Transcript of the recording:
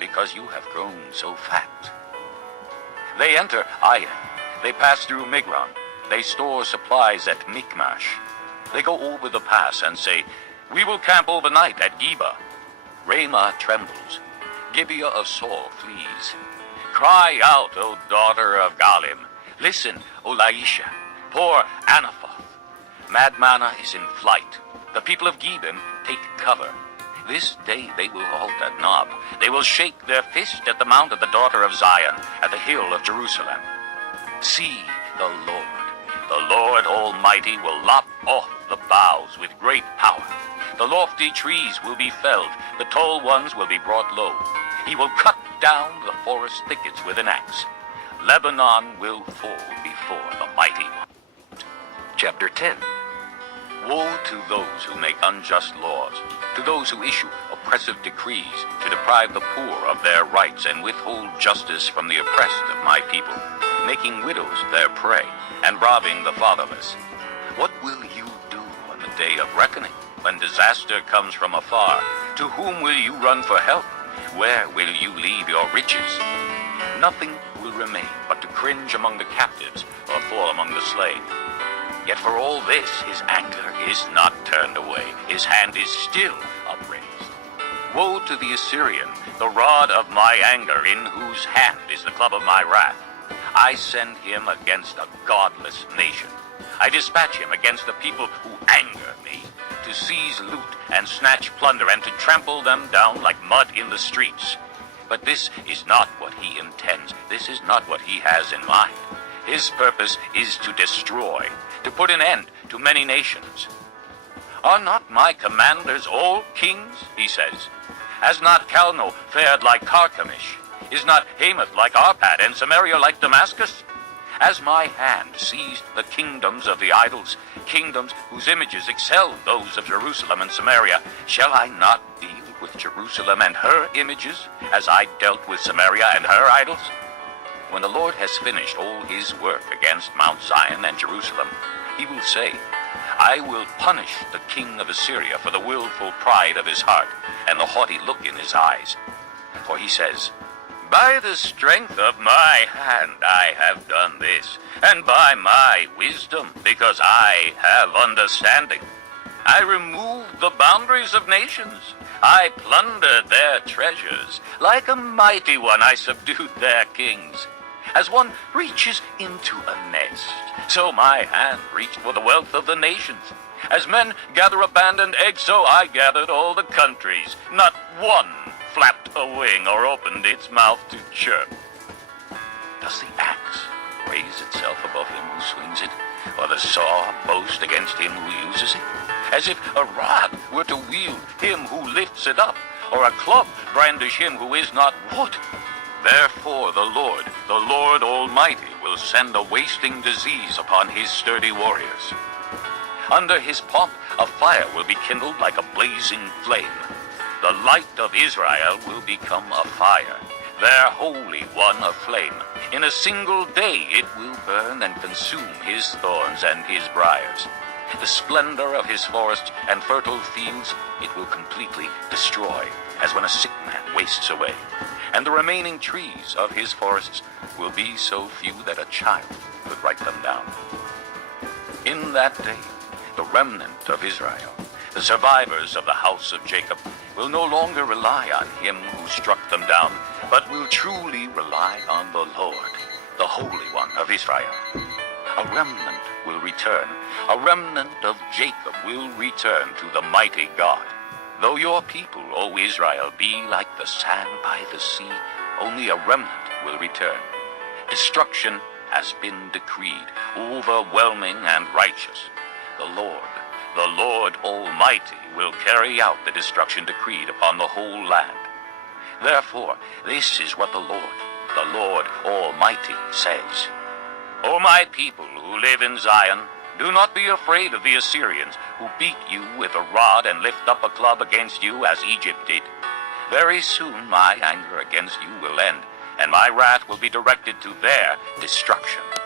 because you have grown so fat. They enter Ayin. They pass through Migron. They store supplies at Michmash. They go over the pass and say, "We will camp overnight at Geba." Ramah trembles. Gibeah of Saul flees. Cry out, O daughter of Galim. Listen, O Laisha. Poor Anathoth. Madmanah is in flight. The people of Gebim take cover. This day they will halt at Nob. They will shake their fist at the mount of the daughter of Zion, at the hill of Jerusalem. See, the Lord Almighty will lop off the boughs with great power. The lofty trees will be felled, the tall ones will be brought low. He will cut down the forest thickets with an axe. Lebanon will fall before the mighty one. Chapter 10. Woe to those who make unjust laws, to those who issue oppressive decrees to deprive the poor of their rights and withhold justice from the oppressed of my people, making widows their prey and robbing the fatherless. What will you do on the day of reckoning, when disaster comes from afar? To whom will you run for help? Where will you leave your riches? Nothing will remain but to cringe among the captives or fall among the slain. Yet for all this, his anger is not turned away. His hand is still upraised. Woe to the Assyrian, the rod of my anger, in whose hand is the club of my wrath. I send him against a godless nation. I dispatch him against the people who anger me, to seize loot and snatch plunder and to trample them down like mud in the streets. But this is not what he intends. This is not what he has in mind. His purpose is to destroy, to put an end to many nations. Are not my commanders all kings, he says? Has not Calno fared like Carchemish? Is not Hamath like Arpad and Samaria like Damascus? Has my hand seized the kingdoms of the idols, kingdoms whose images excel those of Jerusalem and Samaria? Shall I not deal with Jerusalem and her images, as I dealt with Samaria and her idols? When the Lord has finished all his work against Mount Zion and Jerusalem, he will say, I will punish the king of Assyria for the willful pride of his heart and the haughty look in his eyes. For he says, by the strength of my hand I have done this, and by my wisdom, because I have understanding. I removed the boundaries of nations. I plundered their treasures. Like a mighty one I subdued their kings. As one reaches into a nest, so my hand reached for the wealth of the nations. As men gather abandoned eggs, so I gathered all the countries. Not one flapped a wing or opened its mouth to chirp. Does the axe raise itself above him who swings it, or the saw boast against him who uses it? As if a rod were to wield him who lifts it up, or a club brandish him who is not wood. Therefore the Lord Almighty, will send a wasting disease upon his sturdy warriors. Under his pomp a fire will be kindled like a blazing flame. The light of Israel will become a fire, their Holy One a flame. In a single day it will burn and consume his thorns and his briars. The splendor of his forests and fertile fields it will completely destroy, as when a sick man wastes away. And the remaining trees of his forests will be so few that a child could write them down. In that day, the remnant of Israel, the survivors of the house of Jacob, will no longer rely on him who struck them down, but will truly rely on the Lord, the Holy One of Israel. A remnant will return. A remnant of Jacob will return to the mighty God. Though your people, O Israel, be like the sand by the sea, only a remnant will return. Destruction has been decreed, overwhelming and righteous. The Lord Almighty, will carry out the destruction decreed upon the whole land. Therefore, this is what the Lord Almighty says. O my people who live in Zion, do not be afraid of the Assyrians, who beat you with a rod and lift up a club against you as Egypt did. Very soon my anger against you will end, and my wrath will be directed to their destruction.